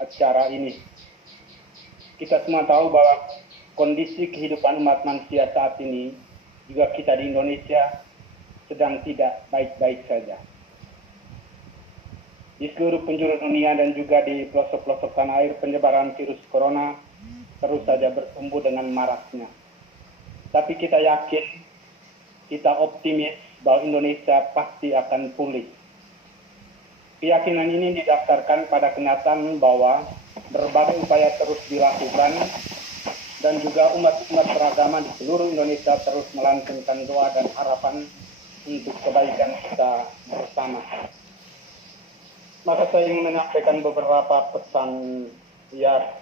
acara ini. Kita semua tahu bahwa kondisi kehidupan umat manusia saat ini, juga kita di Indonesia, sedang tidak baik-baik saja. Di seluruh penjuru dunia dan juga di pelosok-pelosok tanah air, penyebaran virus corona terus saja bertumbuh dengan maraknya. Tapi kita yakin, kita optimis bahwa Indonesia pasti akan pulih. Keyakinan ini didasarkan pada kenyataan bahwa berbagai upaya terus dilakukan dan juga umat-umat beragama di seluruh Indonesia terus melantunkan doa dan harapan untuk kebaikan kita bersama. Maka saya ingin menyampaikan beberapa pesan,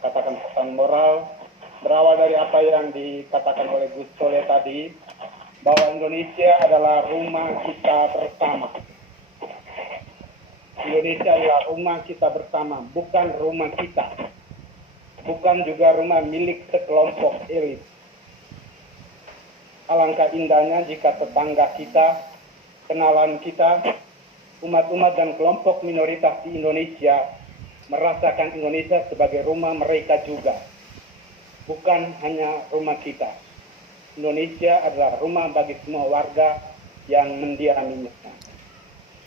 katakan pesan moral, berawal dari apa yang dikatakan oleh Gus Soleh tadi, bahwa Indonesia adalah rumah kita bersama. Indonesia adalah rumah kita bersama, bukan rumah kita. Bukan juga rumah milik sekelompok elit. Alangkah indahnya jika tetangga kita, kenalan kita, umat-umat dan kelompok minoritas di Indonesia merasakan Indonesia sebagai rumah mereka juga. Bukan hanya rumah kita. Indonesia adalah rumah bagi semua warga yang mendiaminya.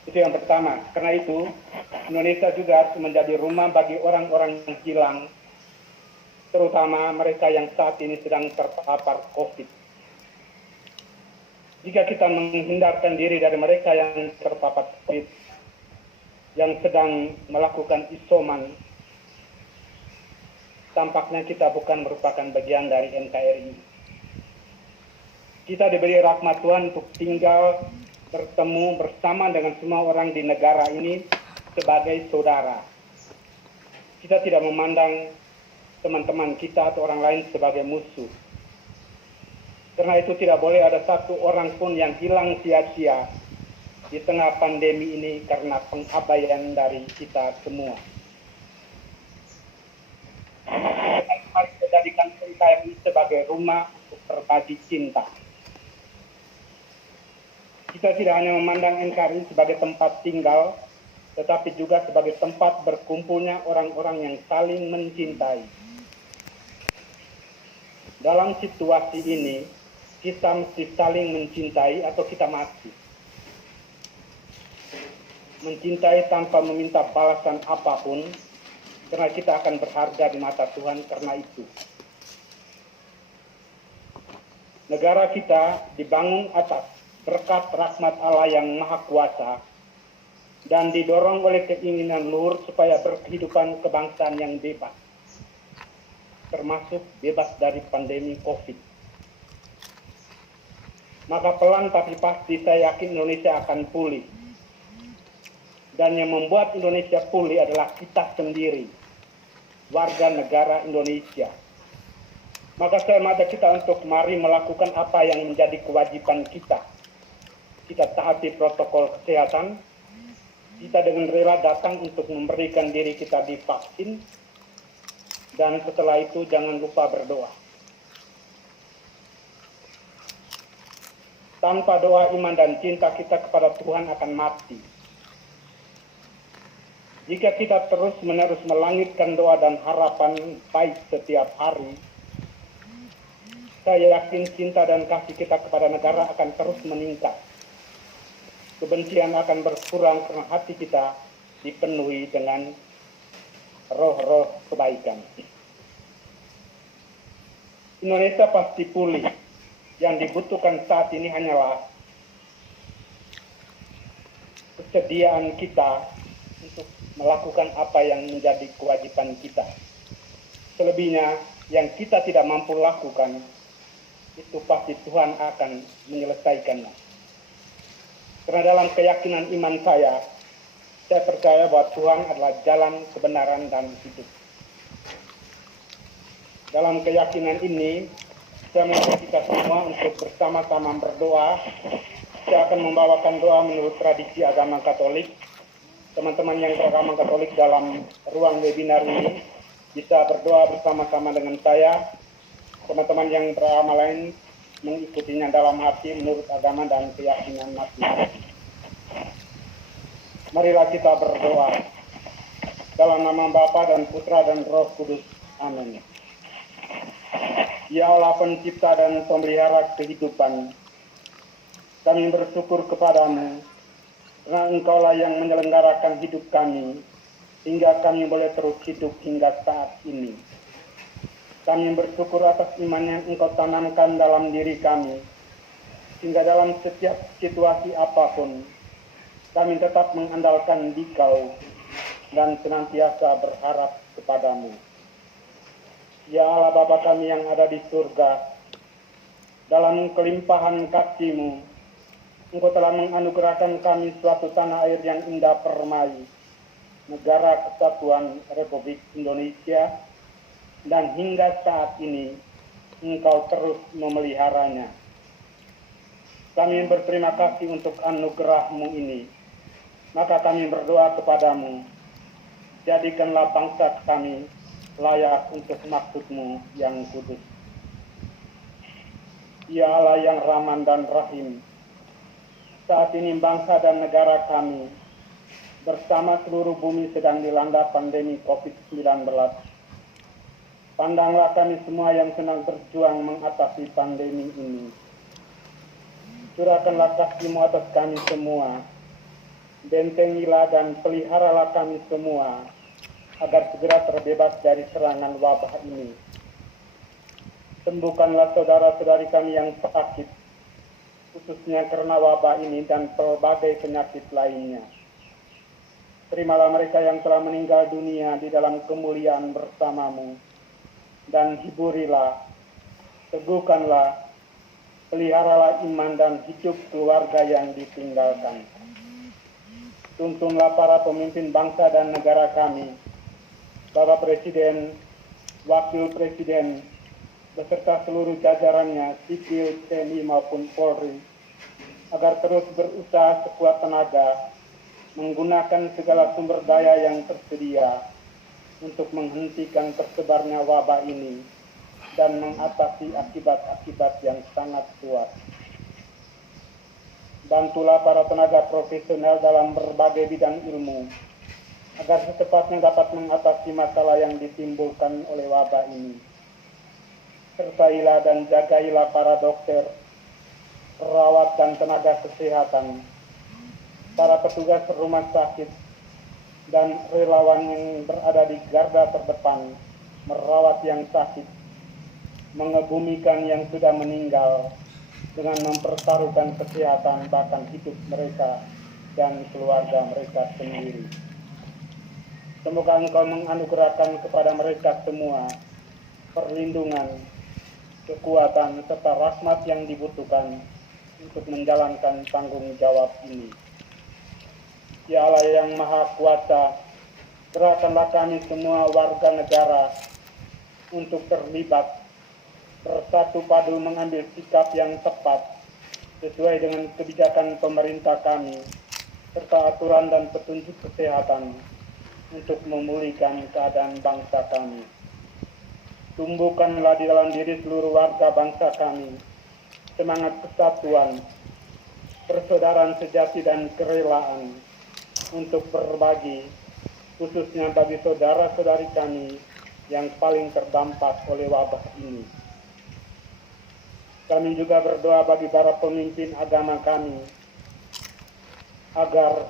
Itu yang pertama. Karena itu, Indonesia juga harus menjadi rumah bagi orang-orang yang hilang, terutama mereka yang saat ini sedang terpapar COVID. Jika kita menghindarkan diri dari mereka yang terpapar COVID, yang sedang melakukan isoman, tampaknya kita bukan merupakan bagian dari NKRI. Kita diberi rahmat Tuhan untuk tinggal bertemu bersama dengan semua orang di negara ini sebagai saudara. Kita tidak memandang teman-teman kita atau orang lain sebagai musuh. Karena itu tidak boleh ada satu orang pun yang hilang sia-sia di tengah pandemi ini karena pengabaian dari kita semua. Mari kita jadikan NKRI sebagai rumah untuk berbagi cinta. Kita tidak hanya memandang NKRI sebagai tempat tinggal, tetapi juga sebagai tempat berkumpulnya orang-orang yang saling mencintai. Dalam situasi ini, kita mesti saling mencintai atau kita mati. Mencintai tanpa meminta balasan apapun, karena kita akan berharga di mata Tuhan karena itu. Negara kita dibangun atas berkat rahmat Allah yang Maha Kuasa dan didorong oleh keinginan luhur supaya berkehidupan kebangsaan yang bebas, termasuk bebas dari pandemi COVID. Maka pelan tapi pasti saya yakin Indonesia akan pulih. Dan yang membuat Indonesia pulih adalah kita sendiri, warga negara Indonesia. Maka saya mengajak kita untuk mari melakukan apa yang menjadi kewajiban kita. Kita taati protokol kesehatan, kita dengan rela datang untuk memberikan diri kita divaksin, dan setelah itu jangan lupa berdoa. Tanpa doa, iman, dan cinta kita kepada Tuhan akan mati. Jika kita terus-menerus melangitkan doa dan harapan baik setiap hari, saya yakin cinta dan kasih kita kepada negara akan terus meningkat. Kebencian akan berkurang karena hati kita dipenuhi dengan roh-roh kebaikan. Indonesia pasti pulih. Yang dibutuhkan saat ini hanyalah kesediaan kita untuk melakukan apa yang menjadi kewajiban kita. Selebihnya yang kita tidak mampu lakukan, itu pasti Tuhan akan menyelesaikannya. Karena dalam keyakinan iman saya percaya bahwa Tuhan adalah jalan kebenaran dan hidup. Dalam keyakinan ini, saya mengajak kita semua untuk bersama-sama berdoa. Saya akan membawakan doa menurut tradisi agama Katolik. Teman-teman yang beragama Katolik dalam ruang webinar ini bisa berdoa bersama-sama dengan saya. Teman-teman yang beragama lain mengikutinya dalam hati menurut agama dan keyakinan masing-masing. Marilah kita berdoa. Dalam nama Bapa dan Putra dan Roh Kudus. Amin. Ya Allah pencipta dan pemelihara kehidupan, kami bersyukur kepadamu karena Engkaulah yang menyelenggarakan hidup kami hingga kami boleh terus hidup hingga saat ini. Kami bersyukur atas iman yang Engkau tanamkan dalam diri kami, sehingga dalam setiap situasi apapun, kami tetap mengandalkan Dikau dan senantiasa berharap kepadamu. Ya Allah Bapa kami yang ada di surga, dalam kelimpahan kasih-Mu, Engkau telah menganugerahkan kami suatu tanah air yang indah permai, negara kesatuan Republik Indonesia, dan hingga saat ini Engkau terus memeliharanya. Kami berterima kasih untuk anugerah-Mu ini. Maka kami berdoa kepadamu, jadikanlah bangsa kami layak untuk maksud-Mu yang kudus. Ya Allah yang Rahman dan Rahim, saat ini bangsa dan negara kami bersama seluruh bumi sedang dilanda pandemi COVID-19. Pandanglah kami semua yang sedang berjuang mengatasi pandemi ini. Curahkanlah kasih-Mu atas kami semua. Bentengilah dan peliharalah kami semua agar segera terbebas dari serangan wabah ini. Sembuhkanlah saudara-saudari kami yang sakit, khususnya karena wabah ini dan berbagai penyakit lainnya. Terimalah mereka yang telah meninggal dunia di dalam kemuliaan bersama-Mu, dan hiburilah, teguhkanlah, peliharalah iman dan hidup keluarga yang ditinggalkan. Tuntunlah para pemimpin bangsa dan negara kami, Bapak Presiden, Wakil Presiden, beserta seluruh jajarannya, sipil, TNI maupun Polri, agar terus berusaha sekuat tenaga, menggunakan segala sumber daya yang tersedia untuk menghentikan tersebarnya wabah ini dan mengatasi akibat-akibat yang sangat luas. Bantulah para tenaga profesional dalam berbagai bidang ilmu, agar secepatnya dapat mengatasi masalah yang ditimbulkan oleh wabah ini. Sertailah dan jagailah para dokter, perawat dan tenaga kesehatan, para petugas rumah sakit, dan relawan yang berada di garda terdepan, merawat yang sakit, mengebumikan yang sudah meninggal, dengan mempertaruhkan kesehatan bahkan hidup mereka dan keluarga mereka sendiri. Semoga Engkau menganugerahkan kepada mereka semua perlindungan, kekuatan, serta rahmat yang dibutuhkan untuk menjalankan tanggung jawab ini. Ya Allah yang Maha Kuasa, gerakanlah kami semua warga negara untuk terlibat bersatu padu mengambil sikap yang tepat sesuai dengan kebijakan pemerintah kami serta aturan dan petunjuk kesehatan untuk memulihkan keadaan bangsa kami. Tumbuhkanlah di dalam diri seluruh warga bangsa kami semangat kesatuan, persaudaraan sejati dan kerelaan untuk berbagi, khususnya bagi saudara-saudari kami yang paling terdampak oleh wabah ini. Kami juga berdoa bagi para pemimpin agama kami, agar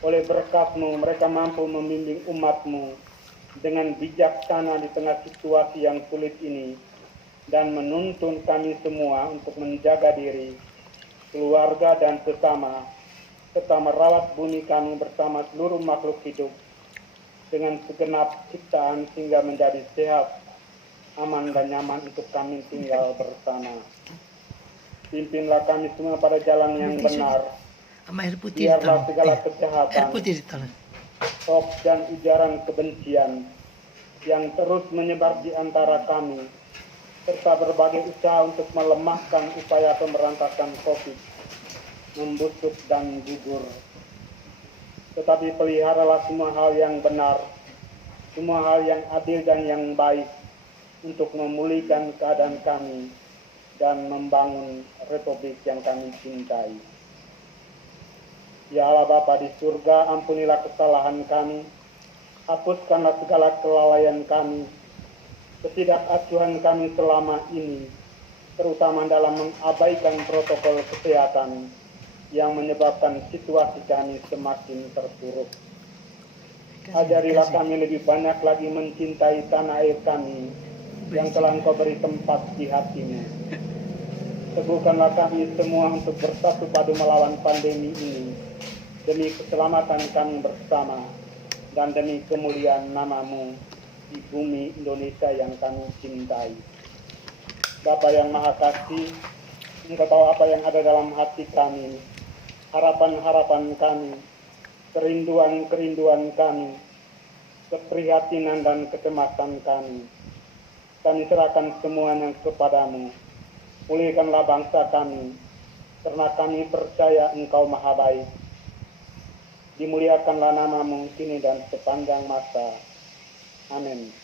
oleh berkat-Mu mereka mampu membimbing umat-Mu dengan bijaksana di tengah situasi yang sulit ini, dan menuntun kami semua untuk menjaga diri, keluarga dan sesama, serta merawat bumi kami bersama seluruh makhluk hidup dengan segenap ciptaan sehingga menjadi sehat, aman dan nyaman untuk kami tinggal bersama. Pimpinlah kami semua pada jalan yang benar. Biarlah segala kejahatan, hoax dan ujaran kebencian yang terus menyebar di antara kami, serta berbagai usaha untuk melemahkan upaya pemberantasan COVID, membusuk dan gugur. Tetapi peliharalah semua hal yang benar, semua hal yang adil dan yang baik untuk memulihkan keadaan kami dan membangun republik yang kami cintai. Ya Allah Bapa di surga, ampunilah kesalahan kami, Hapuskanlah segala kelalaian kami, ketidakacuhan kami selama ini, terutama dalam mengabaikan protokol kesehatan yang menyebabkan situasi kami semakin terpuruk. Ajarilah kami lebih banyak lagi mencintai tanah air kami yang telah Engkau beri tempat di hatimu. Teguhkanlah kami semua untuk bersatu padu melawan pandemi ini, demi keselamatan kami bersama, dan demi kemuliaan nama-Mu di bumi Indonesia yang kami cintai. Bapa yang Maha Kasih, Engkau tahu apa yang ada dalam hati kami, harapan-harapan kami, kerinduan-kerinduan kami, keprihatinan dan kecemasan kami. Kami serahkan semuanya kepadamu. Pulihkanlah bangsa kami, karena kami percaya Engkau Maha Baik. Dimuliakanlah nama-Mu kini dan sepanjang masa. Amin.